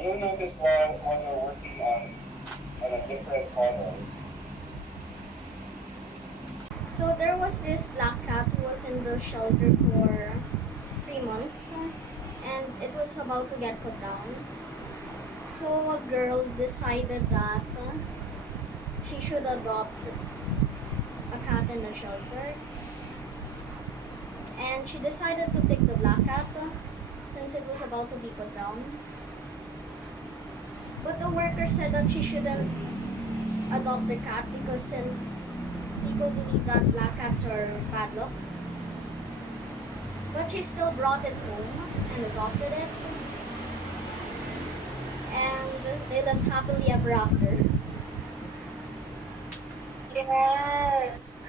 you'll notice while you're working on a different model. So there was this black cat who was in the shelter for 3 months, and it was about to get put down. So a girl decided that she should adopt a cat in the shelter, and she decided to pick the black cat since it was about to be put down. But the worker said that she shouldn't adopt the cat because since people believe that black cats are bad luck. But she still brought it home and adopted it. And they lived happily ever after. Yes.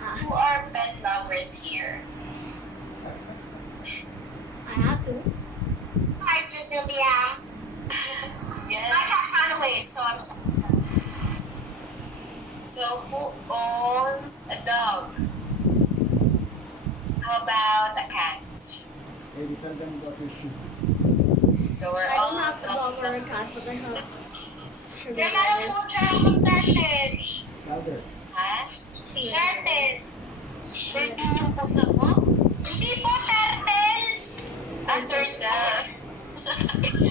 Ah, Who are pet lovers here? I had to. Hi, Sister Leah. Yes. My cat ran away, so I'm sorry. So who owns a dog? How about a cat? So we're I all don't have a dog or a cat, but I have sugar You're not a daddies. putra ng turtle. Ha? Turtle. Turtle yung pusa mo? Hindi po turtle. Ah, turtle.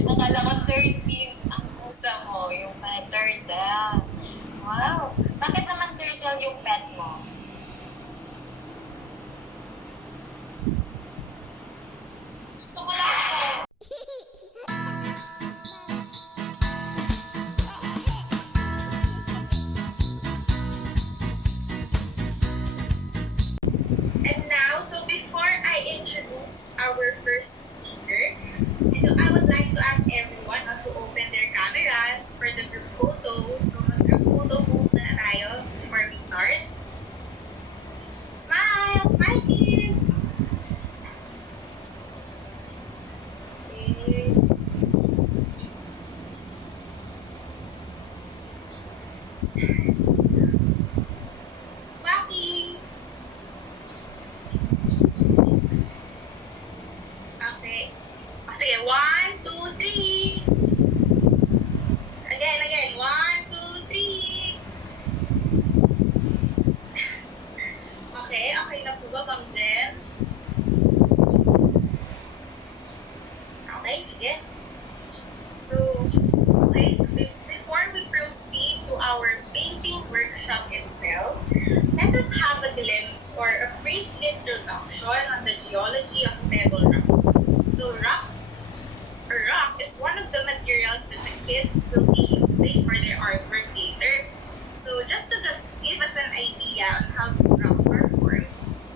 Akala ko 13 ang pusa mo, yung turtle. Wow. Bakit naman turtle yung pet mo? Gusto ko lang po. And now, so before I introduce our first speaker, I would like to ask everyone to open their cameras for the group photo. So mag-group photo muna tayo before we start. Smile! Smile, kid! Okay. Maki! Okay. Sige, 1, 2, 3. Again. 1, 2, 3. Okay na po ba, Ma'am Jen? Okay, sige. So, before we proceed to our painting workshop itself, let us have a glimpse or a brief introduction on the geology of pebble rocks. So, rock is one of the materials that the kids will be using for their artwork later. So, just to give us an idea on how these rocks are formed,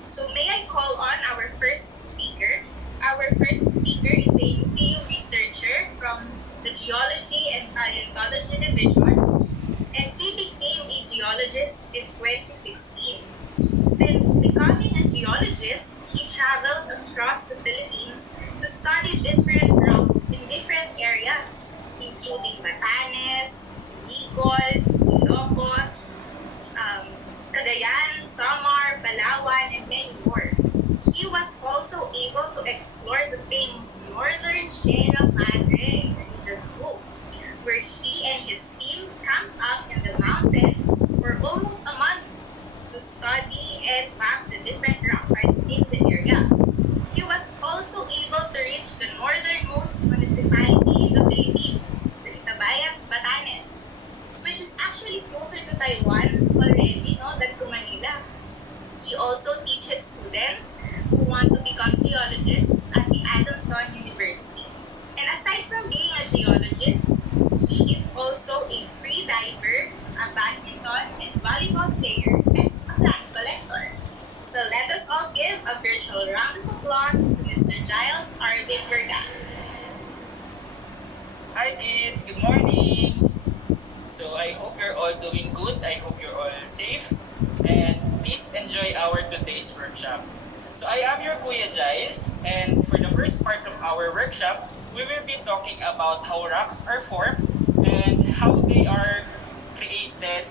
so may I call on our first speaker? Our first speaker is a museum researcher from the Geology and Paleontology Division, and she became a geologist in 2016. Since becoming a geologist, he traveled across the Philippines to study different rocks in different areas, including Batanes, Bicol, Ilocos, Cagayan, Samar, Palawan, and many more. He was also able to explore the famous northern Sierra Madre region group, where he and his team camped up in the mountain for almost a month to study and map the different rock types in the area. He was also able to reach the northernmost municipality in the Philippines, Tabayan, Batanes, which is actually closer to Taiwan already, than to Manila. He also teaches students who want to become geologists at the Adamson University. And aside from being a geologist, he is also a free diver, a badminton and volleyball player, and a plant collector. So let us all give a virtual round of applause to Mr. Giles Arvin Verga. Hi kids, good morning! So I hope you're all doing good, I hope you're all safe, and please enjoy our today's workshop. So I am your Kuya Giles, and for the first part of our workshop, we will be talking about how rocks are formed and how they are created.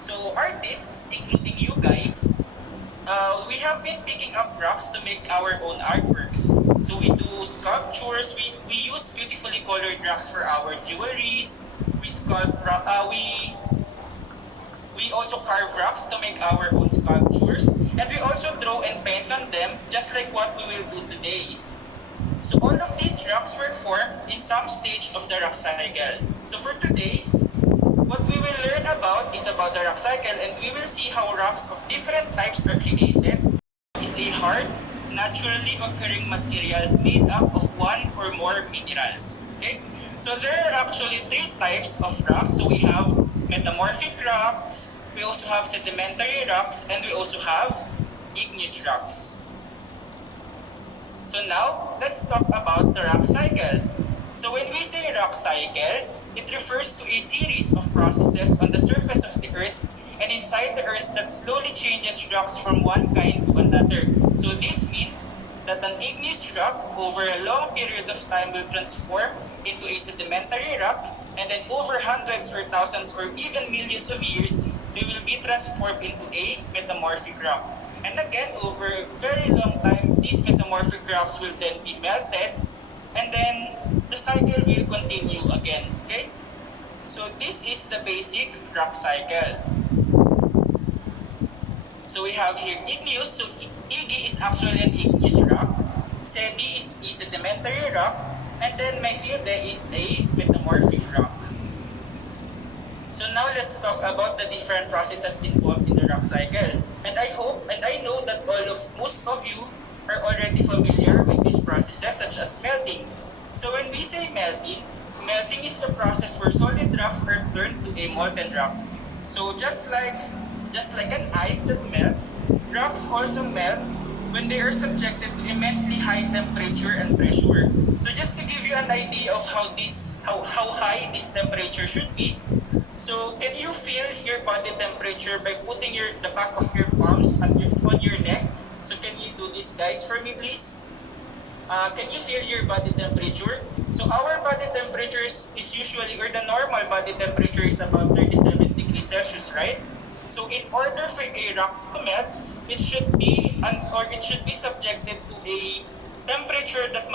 So artists, including you guys, we have been picking up rocks to make our own artworks. So we do sculptures. We use beautifully colored rocks for our jewelries. We sculpt we also carve rocks to make our own sculptures, and we also draw and paint on them, just like what we will do today. So all of these rocks were formed in some stage of the rock cycle. So for today, what we will learn about is about the rock cycle, and we will see how rocks of different types are created. Is a hard, naturally occurring material made up of one or more minerals. Okay? So there are actually three types of rocks. So we have metamorphic rocks, we also have sedimentary rocks, and we also have igneous rocks. So now, let's talk about the rock cycle. So when we say rock cycle, it refers to a series of processes on the surface of the earth and inside the earth that slowly changes rocks from one kind to another. So this means that an igneous rock over a long period of time will transform into a sedimentary rock, and then over hundreds or thousands or even millions of years, they will be transformed into a metamorphic rock. And again, over a very long time, these metamorphic rocks will then be melted, and then the cycle will continue again. Okay? So this is the basic rock cycle. So we have here igneous. So Iggy is actually an igneous rock. Sedi is a sedimentary rock. And then Mefilde is a metamorphic rock. So now let's talk about the different processes involved in the rock cycle. And I hope and I know that most of you are already familiar with these processes such as melting. So when we say melting, melting is the process where solid rocks are turned to a molten rock. So just like an ice that melts, rocks also melt when they are subjected to immensely high temperature and pressure. So just to give you an idea of how high this temperature should be, so can you feel your body temperature by putting the back of your palms on your neck? So can you do this, guys, for me, please? Can you feel your body temperature? So our body temperature is usually, or the normal body temperature is about 37 degrees Celsius, right? So in order for a rock to melt, it should be subjected to a temperature that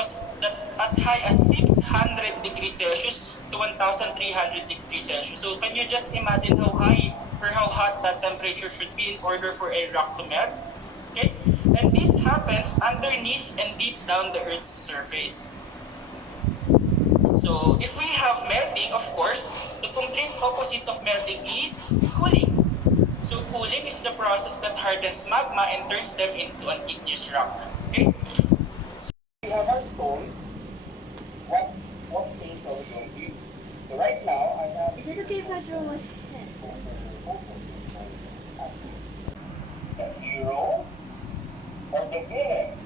as high as 600 degrees Celsius to 1,300 degrees Celsius. So can you just imagine how high or how hot that temperature should be in order for a rock to melt? Okay? And this happens underneath and deep down the Earth's surface. So if we have melting, of course, the complete opposite of melting is cooling. So cooling is the process that hardens magma and turns them into an igneous rock. Okay? We have our stones. What paints are we going to use? So right now I have Is it okay if I throw my the hero or the villain.